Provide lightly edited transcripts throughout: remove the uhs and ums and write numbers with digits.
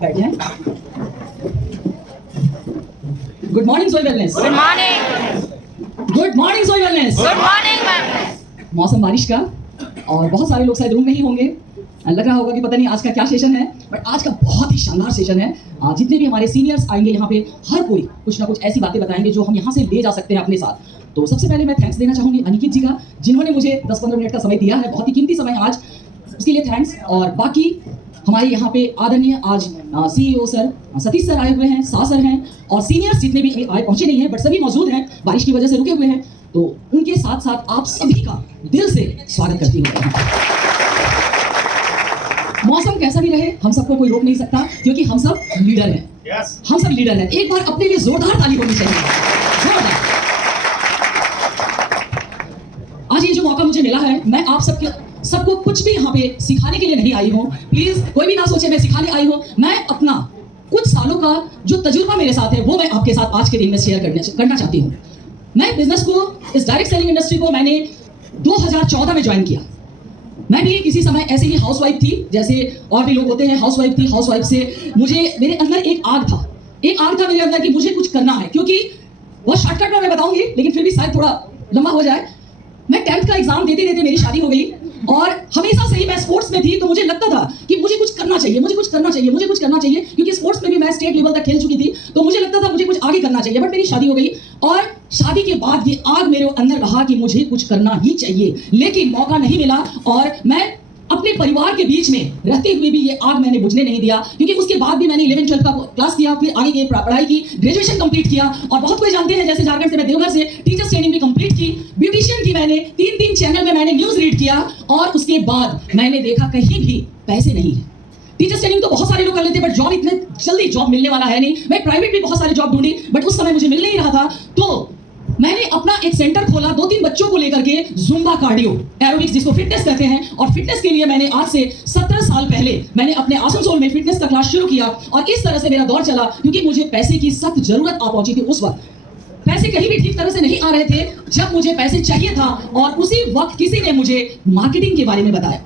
बैठे। Good morning सोई wellness. Good morning. Good morning सोई वेलनेस। Good morning ma'am. मौसम बारिश का और बहुत सारे लोग शायद रूम में ही होंगे। लग रहा होगा कि पता नहीं आज का क्या सेशन है, बट आज का बहुत ही शानदार सेशन है। जितने भी हमारे सीनियर्स आएंगे यहाँ पे, हर कोई कुछ ना कुछ ऐसी बातें बताएंगे जो हम यहाँ से ले जा सकते हैं अपने साथ। तो सबसे पहले मैं थैंक्स देना चाहूंगी अनिकेत जी का, जिन्होंने मुझे 10-15 मिनट का समय दिया है, बहुत ही कीमती समय आज, उसके लिए थैंक्स। और बाकी हमारे यहाँ पे आदरणीय आज CEO सर सतीश सर आए हुए हैं, शाह सर हैं, और सीनियर्स जितने भी आए पहुंचे नहीं हैं बट सभी मौजूद हैं, बारिश की वजह से रुके हुए हैं। तो उनके साथ साथ आप सभी का दिल से स्वागत करती हूँ। मौसम कैसा भी रहे, हम सबको कोई रोक नहीं सकता, क्योंकि हम सब लीडर हैं। हम सब लीडर हैं। एक बार अपने लिए जोरदार ताली होनी चाहिए, जोरदार। आज ये जो मौका मुझे मिला है, मैं आप सबको कुछ भी यहाँ पे सिखाने के लिए नहीं आई हूँ। प्लीज कोई भी ना सोचे मैं सिखाने आई हूँ। मैं अपना कुछ सालों का जो तजुर्बा मेरे साथ है, वो मैं आपके साथ आज के दिन में शेयर करना चाहती हूँ। मैं बिजनेस को, इस डायरेक्ट सेलिंग इंडस्ट्री को मैंने 2014 में ज्वाइन किया। मैं भी किसी समय ऐसे ही हाउसवाइफ थी, जैसे और भी लोग होते हैं, हाउसवाइफ थी। हाउसवाइफ से मुझे, मेरे अंदर एक आग था मेरे अंदर कि मुझे कुछ करना है। क्योंकि वो शॉर्टकट में मैं बताऊंगी, लेकिन फिर भी शायद थोड़ा लंबा हो जाए। मैं 10th का एग्जाम देते देते मेरी शादी हो गई, और हमेशा से ही मैं स्पोर्ट्स में थी, तो मुझे लगता था कि मुझे कुछ करना चाहिए, मुझे कुछ करना चाहिए, मुझे कुछ करना चाहिए। क्योंकि स्पोर्ट्स में भी मैं स्टेट लेवल तक खेल चुकी थी, तो मुझे लगता था मुझे कुछ आगे करना चाहिए। बट मेरी शादी हो गई, और शादी के बाद ये आग मेरे अंदर रहा कि मुझे कुछ करना ही चाहिए, लेकिन मौका नहीं मिला। और मैं अपने परिवार के बीच में रहते हुए भी ये आग मैंने बुझने नहीं दिया, क्योंकि उसके बाद भी मैंने 11-12 का क्लास किया, फिर आगे की पढ़ाई की, ग्रेजुएशन कंप्लीट किया। और बहुत कोई जानते हैं, जैसे झारखंड से मैं देवघर से टीचर्स ट्रेनिंग भी कंप्लीट की, ब्यूटिशियन की मैंने 3 चैनल में मैंने न्यूज रीड किया, और उसके बाद मैंने देखा कहीं भी पैसे नहीं है। टीचर्स ट्रेनिंग तो बहुत सारे लोग कर लेते, बट जॉब इतने जल्दी जॉब मिलने वाला है नहीं। मैं प्राइवेट भी बहुत सारी जॉब ढूंढी, बट उस समय मुझे मिल नहीं रहा था। तो मैंने अपना एक सेंटर खोला 2-3 बच्चों को लेकर के, जुम्बा कार्डियो एरोबिक्स, जिसको फिटनेस कहते हैं। और फिटनेस के लिए मैंने आज से 17 साल पहले मैंने अपने आसनसोल में फिटनेस का क्लास शुरू किया, और इस तरह से मेरा दौर चला। क्योंकि मुझे पैसे की सख्त जरूरत आ पहुंची थी। उस वक्त पैसे कहीं भी ठीक तरह से नहीं आ रहे थे, जब मुझे पैसे चाहिए था। और उसी वक्त किसी ने मुझे मार्केटिंग के बारे में बताया।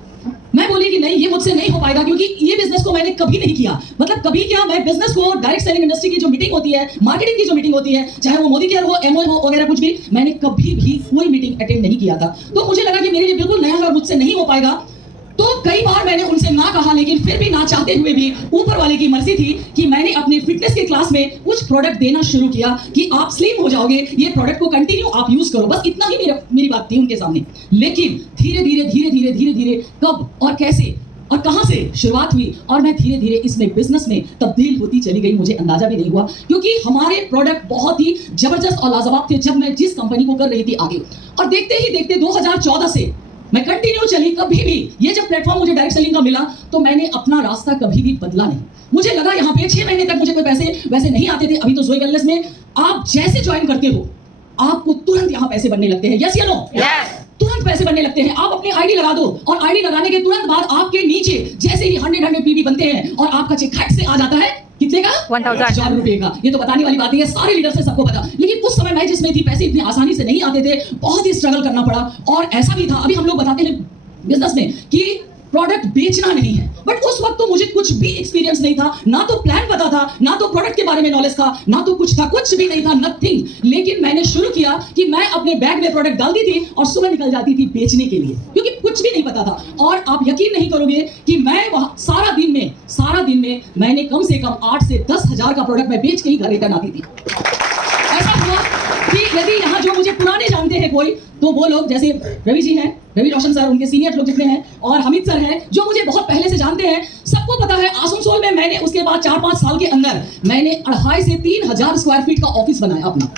मैं बोली कि नहीं, ये मुझसे नहीं हो पाएगा, क्योंकि ये बिजनेस को मैंने कभी नहीं किया। मतलब कभी क्या, मैं बिजनेस को, डायरेक्ट सेलिंग इंडस्ट्री की जो मीटिंग होती है, मार्केटिंग की जो मीटिंग होती है, चाहे वो मोदी केयर हो, MO हो वगैरह, कुछ भी, मैंने कभी भी कोई मीटिंग अटेंड नहीं किया था। तो मुझे लगा कि मेरे लिए बिल्कुल नया है और मुझसे नहीं हो पाएगा। तो कई बार मैंने उनसे ना कहा, लेकिन फिर भी ना चाहते हुए भी ऊपर वाले की मर्जी थी कि मैंने अपने फिटनेस के क्लास में कुछ प्रोडक्ट देना शुरू किया कि आप स्लिम हो जाओगे, ये प्रोडक्ट को कंटिन्यू आप यूज करो। बस इतना ही मेरी बात थी उनके सामने। लेकिन धीरे धीरे कब और कैसे और कहां से शुरुआत हुई, और मैं धीरे धीरे इसमें बिजनेस में तब्दील होती चली गई, मुझे अंदाजा भी नहीं हुआ। क्योंकि हमारे प्रोडक्ट बहुत ही जबरदस्त और लाजवाब थे जब मैं जिस कंपनी को कर रही थी आगे। और देखते ही देखते 2014 से मैं कंटिन्यू चली। कभी भी ये जब प्लेटफॉर्म मुझे डायरेक्ट सेलिंग का मिला, तो मैंने अपना रास्ता कभी भी बदला नहीं। मुझे लगा यहाँ पे 6 महीने तक मुझे कोई पैसे वैसे नहीं आते थे। अभी तो जोई वेलनेस में आप जैसे ज्वाइन करते हो, आपको तुरंत यहाँ पैसे बनने लगते हैं। यस या नो? तुरंत पैसे बनने लगते हैं। आप अपनी आईडी लगा दो, और आईडी लगाने के तुरंत बाद आपके नीचे जैसे ही 100 PV बनते हैं, और आपका चेक खट से आ जाता है कितने का? 1000 रुपए का। ये तो बताने वाली बात है, सारे लीडर से सबको पता। लेकिन उस समय मैं जिसमें थी, पैसे इतने आसानी से नहीं आते थे, बहुत ही स्ट्रगल करना पड़ा। और ऐसा भी था, अभी हम लोग बताते हैं बिजनेस में कि प्रोडक्ट बेचना नहीं है, बट उस वक्त तो मुझे कुछ भी एक्सपीरियंस नहीं था, ना तो प्लान पता था, ना तो प्रोडक्ट के बारे में नॉलेज था, ना तो कुछ था, कुछ भी नहीं था, नथिंग। लेकिन मैंने शुरू किया कि मैं अपने बैग में प्रोडक्ट डालती थी और सुबह निकल जाती थी बेचने के लिए, क्योंकि कुछ भी नहीं पता था। और आप यकीन नहीं करोगे कि मैं वहां सारा दिन में मैंने कम से कम 8 से 10 हजार का प्रोडक्ट मैं बेच के ही घर रिटर्न आती थी। ऐसा हुआ कि यदि यहाँ जो मुझे पुराने जानते हैं कोई, तो वो लोग जैसे रवि जी हैं, रवि रोशन सर, उनके सीनियर लोग जितने हैं, और हमिद सर हैं, जो मुझे बहुत पहले से जानते हैं, सबको पता है आसनसोल में मैंने उसके बाद 4-5 साल के अंदर मैंने 2.5 से 3,000 स्क्वायर फीट का ऑफिस बनाया अपना।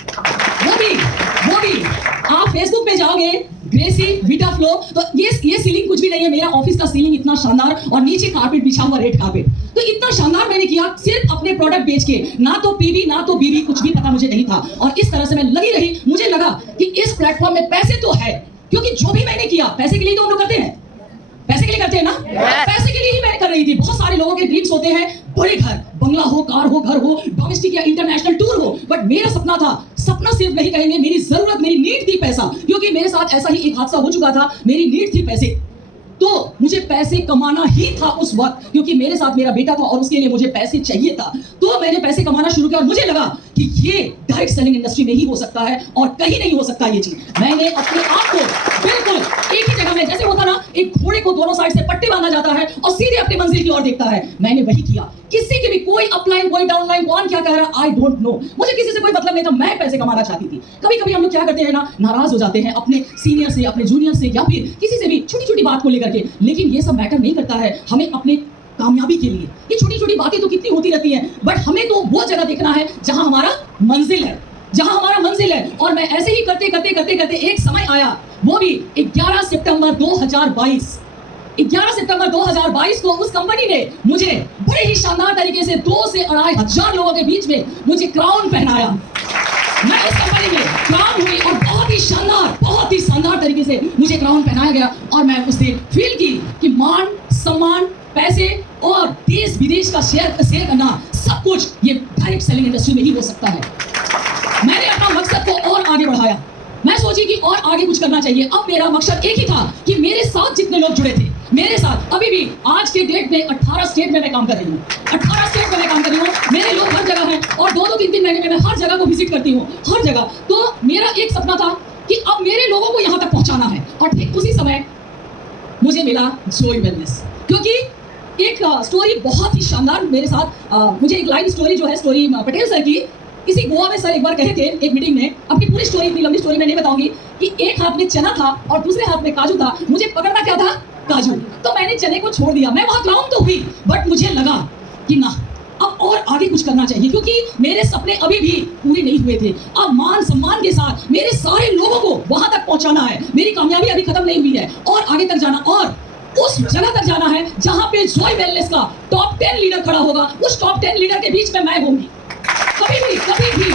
वो भी आप फेसबुक पे जाओगे, ग्रेसी विटा फ्लो, तो ये सीलिंग कुछ भी नहीं है। मेरा ऑफिस का सीलिंग इतना शानदार, और नीचे कारपेट बिछा हुआ, रेड कारपेट। तो इतना शानदार मैंने किया सिर्फ अपने प्रोडक्ट बेच के। ना तो PV ना तो BV, कुछ भी पता मुझे नहीं था। और इस तरह से मैं लगी रही। मुझे लगा कि इस प्लेटफॉर्म में पैसे तो है, क्योंकि जो भी मैंने किया पैसे के लिए तो हम लोग करते हैं, पैसे के लिए करते हैं ना। पैसे के लिए ही मैं कर रही थी। बहुत सारे लोगों के ड्रीम्स होते हैं, बड़े घर, बंगला हो, कार हो, घर हो, डोमेस्टिक या इंटरनेशनल टूर हो। बट मेरा सपना था, सपना सिर्फ नहीं कहेंगे, मेरी जरूरत, मेरी नीड थी पैसा। क्योंकि मेरे साथ ऐसा ही एक हादसा हो चुका था, मेरी नीड थी पैसे। तो मुझे पैसे कमाना ही था उस वक्त, क्योंकि मेरे साथ मेरा बेटा था और उसके लिए मुझे पैसे चाहिए था। तो मैंने पैसे कमाना शुरू किया और मुझे लगा कि ये डायरेक्ट सेलिंग इंडस्ट्री में ही हो सकता है और कहीं नहीं हो सकता ये चीज। मैंने अपने आप को बिल्कुल एक ही जगह में, जैसे होता ना एक घोड़े को दोनों साइड से पट्टी बांधा जाता है और सीधे अपनी मंजिल की ओर देखता है, मैंने वही किया। किसी की भी कोई अपलाइन कोई डाउनलाइन कौन क्या कह रहा है आई डोंट नो, मुझे किसी से कोई मतलब नहीं था, मैं पैसे कमाना चाहती थी। कभी कभी हम लोग क्या करते हैं ना, नाराज हो जाते हैं अपने सीनियर से, अपने जूनियर से या फिर किसी से भी छोटी छोटी बात को लेकर के, लेकिन ये सब मैटर नहीं करता है हमें अपने कामयाबी के लिए। ये छोटी छोटी बातें तो कितनी होती रहती हैं, बट हमें तो वो जगह देखना है जहां हमारा मंजिल है, जहां हमारा मंजिल है। और मैं ऐसे ही करते करते करते करते एक समय आया, वो भी 11 सितंबर 2022 को उस कंपनी ने मुझे बड़े ही शानदार तरीके से 2 से 2.5 हजार लोगों के बीच में मुझे क्राउन पहनाया। मैं उस कंपनी में क्राउन हुई और बहुत ही शानदार तरीके से मुझे क्राउन पहनाया गया। और मैं उस दिन फील की कि मान सम्मान, पैसे और देश विदेश का शेयर करना, सब कुछ ये डायरेक्ट सेलिंग इंडस्ट्री में ही हो सकता है। मैंने अपना मकसद को और आगे बढ़ाया, मैं सोची कि और आगे कुछ करना चाहिए। अब मेरा मकसद एक ही था कि मेरे साथ जितने लोग जुड़े थे, मेरे साथ अभी भी आज के डेट में 18 स्टेट में मैं काम कर रही हूँ, 18 स्टेट में मैं काम कर रही हूँ। मेरे लोग हर जगह हैं और 2-2, 3-3 महीने में मैं हर जगह को विजिट करती हूँ, हर जगह। तो मेरा एक सपना था कि अब मेरे लोगों को यहाँ तक पहुँचाना है। और ठीक उसी समय मुझे मिला जोई वेलनेस, क्योंकि एक स्टोरी बहुत ही शानदार मेरे साथ, मुझे एक लाइव स्टोरी जो है स्टोरी पटेल सर की, इसी गोवा में सर एक बार कहे थे एक मीटिंग में, अपनी पूरी स्टोरी, इतनी लंबी स्टोरी मैं नहीं बताऊंगी, कि एक हाथ में चना था और दूसरे हाथ में काजू था, मुझे पकड़ना क्या था, काजू। तो मैंने चने को छोड़ दिया, मैं वहां क्राउन तो हुई, बट मुझे लगा कि ना, अब और आगे कुछ करना चाहिए, क्योंकि मेरे सपने अभी भी पूरे नहीं हुए थे। अब मान सम्मान के साथ मेरे सारे लोगों को वहां तक पहुंचाना है, मेरी कामयाबी अभी खत्म नहीं हुई है और आगे तक जाना, और उस जगह तक जाना है जहां पे जोई वेलनेस का टॉप 10 लीडर खड़ा होगा। उस टॉप 10 लीडर के बीच में मैं होंगी, कभी भी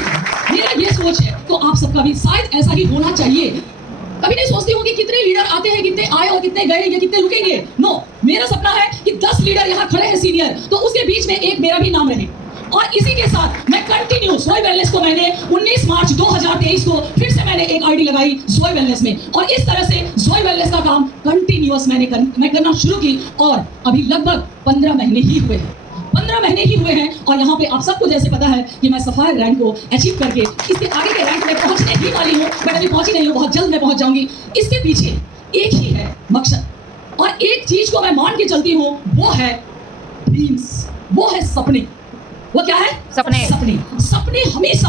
मेरा ये सोच है। तो आप सबका भी शायद ऐसा ही होना चाहिए। कभी नहीं सोचती हूँ कि कितने लीडर आते हैं, कितने आए और कितने गए या कितने रुकेंगे। नो, मेरा सपना है कि 10 लीडर यहाँ खड़े हैं सीनियर, तो उसके बीच में एक मेरा भी नाम रहे। और इसी के साथ मैं कंटिन्यू जोई वेलनेस को, मैंने 19 मार्च 2023 को फिर से मैंने एक आईडी लगाई जोई वेलनेस में, और इस तरह से जोई वेलनेस का काम कंटिन्यूअस मैं करना शुरू की। और अभी लगभग 15 महीने ही हुए हैं, 15 महीने ही हुए हैं। और यहाँ पे आप सबको जैसे पता है कि मैं सफायर रैंक को अचीव करके इसके आगे के रैंक में पहुंचने ही वाली हूँ, बट अभी पहुंची नहीं हूँ, बहुत जल्द मैं पहुंच जाऊंगी। इसके पीछे एक ही है मकसद, और एक चीज को मैं मान के चलती हूँ, वो है ड्रीम्स, वो है सपने। वो क्या है? सपने हमेशा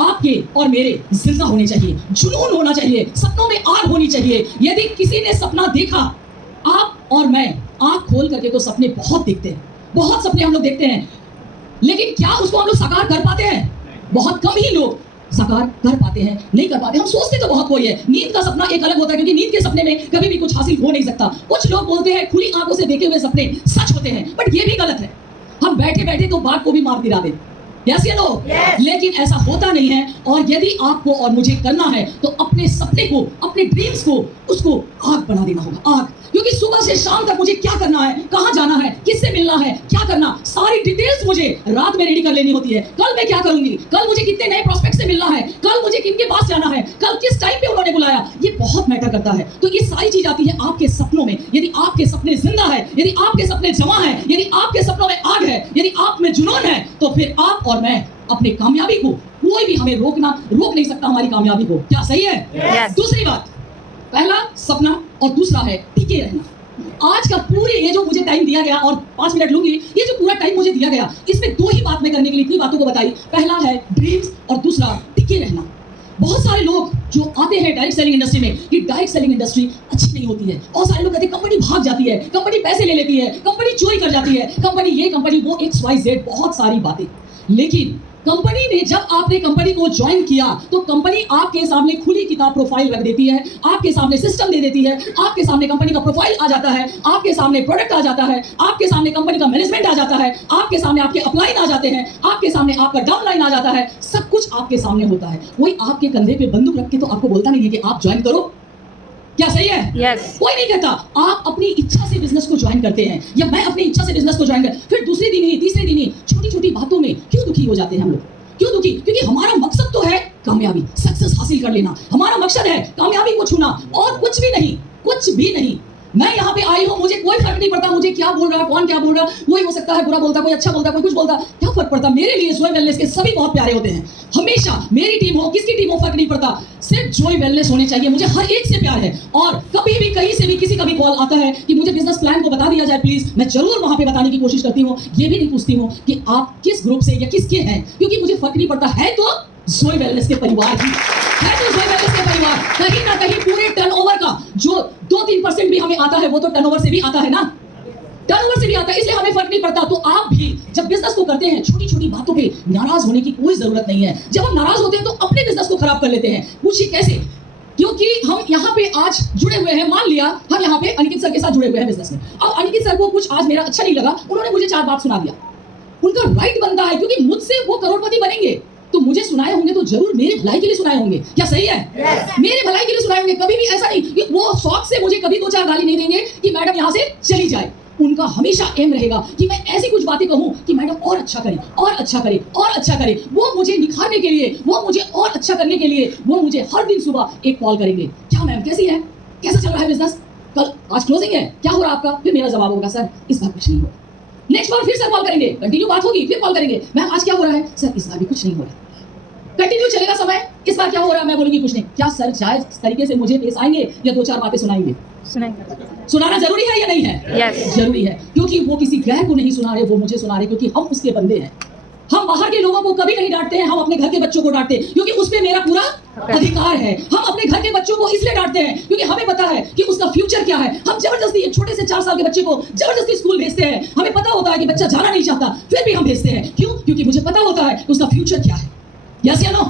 आपके और मेरे जिंदा होने चाहिए, जुनून होना चाहिए, सपनों में आग होनी चाहिए। यदि किसी ने सपना देखा, आप और मैं आंख खोल करके तो सपने बहुत देखते हैं, बहुत सपने हम लोग देखते हैं, लेकिन क्या उसको हम लोग साकार कर पाते हैं? बहुत कम ही लोग साकार कर पाते हैं, नहीं कर पाते। हम सोचते तो बहुत कोई है। नींद का सपना एक अलग होता है, क्योंकि नींद के सपने में कभी भी कुछ हासिल हो नहीं सकता। कुछ लोग बोलते हैं खुली आंखों से देखे हुए सपने सच होते हैं, बट ये भी गलत है। हम बैठे बैठे तो बात को भी मार गिरा दे, यस या नो? लेकिन ऐसा होता नहीं है। और यदि आपको और मुझे करना है तो अपने सपने को, अपने ड्रीम्स को, उसको आग बना देना होगा, आग। क्योंकि सुबह से शाम तक मुझे क्या करना है, कहाँ जाना है, किससे मिलना है, क्या करना, सारी डिटेल्स मुझे रात में रेडी कर लेनी होती है। कल मैं क्या करूंगी, कल मुझे कितने नए प्रोस्पेक्ट से मिलना है, कल मुझे किनके पास जाना है, कल किस टाइम पे उन्होंने बुलाया, ये बहुत मैटर करता है। तो ये सारी चीज आती है आपके सपनों में। यदि आपके सपने जिंदा है, यदि आपके सपने जमा है, यदि आपके सपनों में आग है, यदि आप में जुनून है, तो फिर आप और मैं अपने कामयाबी को, कोई भी हमें रोक नहीं सकता हमारी कामयाबी को। क्या सही है? दूसरी बात, पहला सपना और दूसरा है टिके रहना। आज का पूरे ये जो मुझे टाइम दिया गया, और 5 मिनट लूंगी, ये जो पूरा टाइम मुझे दिया गया, इसमें 2 ही बात मैं करने के लिए, इतनी बातों को बताई। पहला है ड्रीम्स और दूसरा टिके रहना। बहुत सारे लोग जो आते हैं डायरेक्ट सेलिंग इंडस्ट्री में कि डायरेक्ट सेलिंग इंडस्ट्री अच्छी नहीं होती है, और सारे लोग कहते हैं कंपनी भाग जाती है, कंपनी पैसे ले लेती है, कंपनी चोरी कर जाती है, कंपनी ये, कंपनी वो, XYZ, बहुत सारी बातें। लेकिन कंपनी ने, जब आपने कंपनी को ज्वाइन किया, तो कंपनी आपके सामने खुली किताब प्रोफाइल रख देती है, आपके सामने सिस्टम दे देती है, आपके सामने कंपनी का प्रोफाइल आ जाता है, आपके सामने प्रोडक्ट आ जाता है, आपके सामने कंपनी का मैनेजमेंट आ जाता है, आपके सामने आपके अपलाइन आ जाते हैं, आपके सामने आपका डाउनलाइन आ जाता है, सब कुछ आपके सामने होता है। कोई आपके कंधे पे बंदूक रख के तो आपको बोलता नहीं है कि आप ज्वाइन करो। क्या सही है? कोई नहीं कहता। आप अपनी इच्छा से बिजनेस को ज्वाइन करते हैं, या मैं अपनी इच्छा से बिजनेस को ज्वाइन कर, फिर दूसरे दिन ही, तीसरे दिन ही छोटी छोटी बातों में क्यों दुखी हो जाते हैं हम लोग? क्यों दुखी? क्योंकि हमारा मकसद तो है कामयाबी, सक्सेस हासिल कर लेना। हमारा मकसद है कामयाबी को छूना, और कुछ भी नहीं, कुछ भी नहीं। मैं यहाँ पे आई हूँ, मुझे कोई फर्क नहीं पड़ता मुझे क्या बोल रहा है, कौन क्या बोल रहा है, कोई हो सकता है बुरा बोलता, कोई अच्छा बोलता, कोई कुछ बोलता, क्या फर्क पड़ता। मेरे लिए जोय वेलनेस के सभी बहुत प्यारे होते हैं, हमेशा मेरी टीम हो किसकी टीम हो फर्क नहीं पड़ता, सिर्फ जोय वेलनेस होने चाहिए। मुझे हर एक से प्यार है और कभी भी कहीं से भी किसी का भी कॉल आता है कि मुझे बिजनेस प्लान को बता दिया जाए प्लीज, मैं जरूर वहां पे बताने की कोशिश करती हूँ। ये भी नहीं पूछती हूँ कि आप किस ग्रुप से या किसके हैं, क्योंकि मुझे फर्क नहीं पड़ता है तो जोय वेलनेस के परिवार की है, तो जोय वेलनेस के परिवार कहीं ना कहीं पूरे टर्नओवर का जो 2-3% भी हमें आता है वो तो टर्नओवर से भी आता है ना, टर्नओवर से भी आता है, इसलिए हमें फर्क नहीं पड़ता। तो आप भी जब बिजनेस को करते हैं छोटी छोटी बातों पे नाराज होने की कोई जरूरत नहीं है। जब हम नाराज होते हैं तो अपने बिजनेस को खराब कर लेते हैं। पूछिए कैसे, क्योंकि हम यहाँ पे आज जुड़े हुए हैं, मान लिया हम यहाँ पे अनिकेत सर के साथ जुड़े हुए हैं बिजनेस में, अब अनिकेत सर को कुछ आज मेरा अच्छा नहीं लगा, उन्होंने मुझे 4 बात सुना दिया, उनका राइट बनता है क्योंकि मुझसे वो करोड़पति बनेंगे तो मुझे सुनाए होंगे तो जरूर मेरे भलाई के लिए सुनाए होंगे, क्या सही है? मेरे भलाई के लिए सुनाए होंगे। कभी भी ऐसा नहीं कि वो शौक से मुझे कभी 2-4 गाली नहीं देंगे कि मैडम यहाँ से चली जाए। उनका हमेशा एम रहेगा कि मैं ऐसी कुछ बातें कहूं कि मैडम और अच्छा करे और अच्छा करे और अच्छा करे। वो मुझे निखारने के लिए, वो मुझे और अच्छा करने के लिए वो मुझे हर दिन सुबह एक कॉल करेंगे, क्या मैम कैसी है, कैसा चल रहा है बिजनेस, कल आज क्लोजिंग है, क्या हो रहा है आपका? फिर मेरा जवाब होगा सर इस बार कुछ नहीं हो। नेक्स्ट बार फिर सर कॉल करेंगे, कंटिन्यू बात होगी, फिर कॉल करेंगे, मैम आज क्या हो रहा है? सर इस बार भी कुछ नहीं हो रहा। कंटिन्यू चलेगा समय, इस बार क्या हो रहा है? मैं बोलूंगी कुछ नहीं। क्या सर जायज तरीके से मुझे पेश आएंगे या 2-4 बातें सुनाएंगे? सुनाना जरूरी है या नहीं है? Yes. जरूरी है, क्योंकि वो किसी गैर को नहीं सुना रहे, वो मुझे सुना रहे, क्योंकि हम उसके बंदे हैं। हम बाहर के लोगों को कभी नहीं डांटते हैं, हम अपने घर के बच्चों को डांटते हैं क्योंकि उसमें मेरा पूरा अधिकार है। हम अपने घर के बच्चों को इसलिए डांटते हैं क्योंकि हमें पता है कि उसका फ्यूचर क्या है। हम जबरदस्ती एक छोटे से 4 साल के बच्चे को जबरदस्ती स्कूल भेजते हैं, हमें पता होता है कि बच्चा जाना नहीं चाहता, फिर भी हम भेजते हैं। क्यों? क्योंकि मुझे पता होता है कि उसका फ्यूचर क्या है। यस या नो?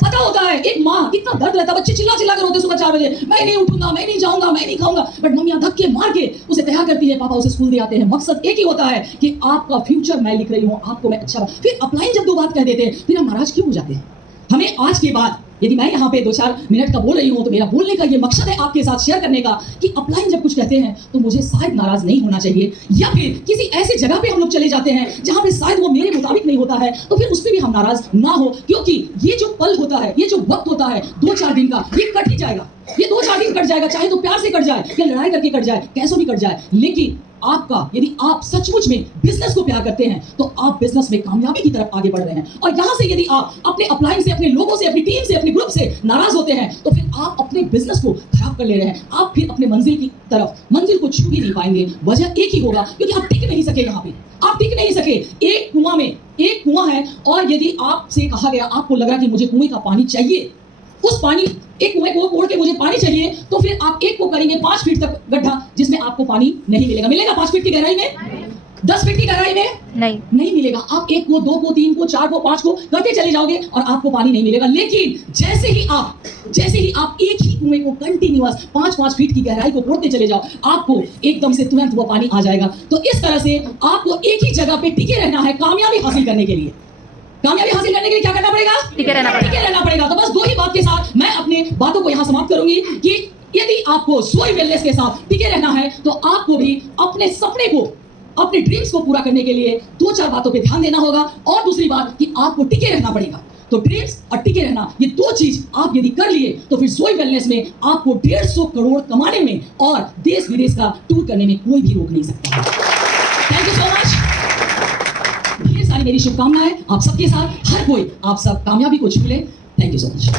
पता होता है। एक माँ कितना दर्द रहता है, बच्चे चिल्ला चिल्ला कर रोते सुबह 4 बजे, मैं नहीं उठूंगा, मैं नहीं जाऊंगा, मैं नहीं खाऊंगा, बट मम्मियां धक्के मार के उसे तैयार करती है, पापा उसे स्कूल दे आते हैं। मकसद एक ही होता है कि आपका फ्यूचर मैं लिख रही हूँ, आपको मैं अच्छा। फिर अपलाइन जब 2 बात कह देते हैं फिर हम नाराज क्यों हो जाते हैं? हमें आज के बाद यदि मैं यहाँ पे 2-4 मिनट का बोल रही हूँ तो मेरा बोलने का ये मकसद है आपके साथ शेयर करने का कि अपलाइन जब कुछ कहते हैं तो मुझे शायद नाराज नहीं होना चाहिए, या फिर किसी ऐसी जगह पे हम लोग चले जाते हैं जहाँ पे शायद वो मेरे मुताबिक नहीं होता है तो फिर उस पर भी हम नाराज ना हो, क्योंकि ये जो पल होता है, ये जो वक्त होता है 2-4 दिन का, ये कट ही जाएगा। ये 2-4 दिन कट जाएगा, चाहे तो प्यार से कट जाए या लड़ाई करके कट जाए, कैसों भी कट जाए। लेकिन आपका, यदि आप सचमुच में बिजनेस को प्यार करते हैं तो आप बिजनेस में कामयाबी की तरफ आगे बढ़ रहे हैं। और यहाँ से यदि आप अपने अपलाइन से, अपने लोगों से, अपनी टीम से, अपने ग्रुप से नाराज होते हैं तो फिर आप अपने बिजनेस को खराब कर ले रहे हैं। आप फिर अपने मंजिल की तरफ, मंजिल को छू ही नहीं पाएंगे। वजह एक ही होगा, क्योंकि आप टिक नहीं सके यहाँ पे, आप टिक नहीं सके। एक कुआं में एक कुआं है और यदि आपसे कहा गया, आपको लग रहा कि मुझे कुएं का पानी चाहिए, उस पानी, एक कुएं को कोड़ के मुझे पानी चाहिए, तो फिर आप एक को करेंगे 5 फीट तक गड्ढा जिसमें आपको पानी नहीं मिलेगा। मिलेगा 5 फीट की गहराई में? 10 फीट की गहराई में नहीं मिलेगा। आप 1 को, 2 को, 3 को, 4 को, 5 को करते चले जाओगे और आपको पानी नहीं मिलेगा। लेकिन जैसे ही आप एक ही कुएं को कंटिन्यूअस 5-5 फीट की गहराई को कोड़ते चले जाओ, आपको एकदम से तुरंत वो पानी आ जाएगा। तो इस तरह से आपको एक ही जगह पे टिके रहना है कामयाबी हासिल करने के लिए। कामयाबी हासिल करने के लिए क्या करना पड़ेगा? टिके रहना पड़ेगा। तो बस 2 ही बात के साथ मैं अपने बातों को यहाँ समाप्त करूंगी कि यदि आपको जोय वेलनेस के साथ टिके रहना है तो आपको भी अपने सपने को, अपने ड्रीम्स को पूरा करने के लिए 2-4 बातों पे ध्यान देना होगा। और दूसरी बात कि आपको टिके रहना पड़ेगा। तो ड्रीम्स और टिके रहना, ये 2 चीज आप यदि कर लिए तो फिर जोय वेलनेस में आपको 150 करोड़ कमाने में और देश विदेश का टूर करने में कोई भी रोक नहीं सकता। Thank you so much. ढेर सारी मेरी शुभकामनाएं आप सबके साथ, हर कोई आप सब कामयाबी को छू ले। Thank you so much.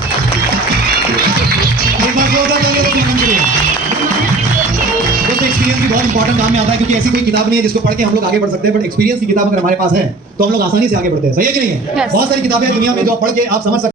दोस्तों एक्सपीरियंस भी बहुत इंपॉर्टेंट काम में आता है, क्योंकि ऐसी कोई किताब नहीं है जिसको पढ़ के हम लोग आगे बढ़ सकते हैं, बट एक्सपीरियंस की किताब अगर हमारे पास है तो हम लोग आसानी से आगे बढ़ते हैं। सही है कि नहीं है? बहुत सारी किताबें हैं दुनिया में जो पढ़ के आप समझ सकते हैं।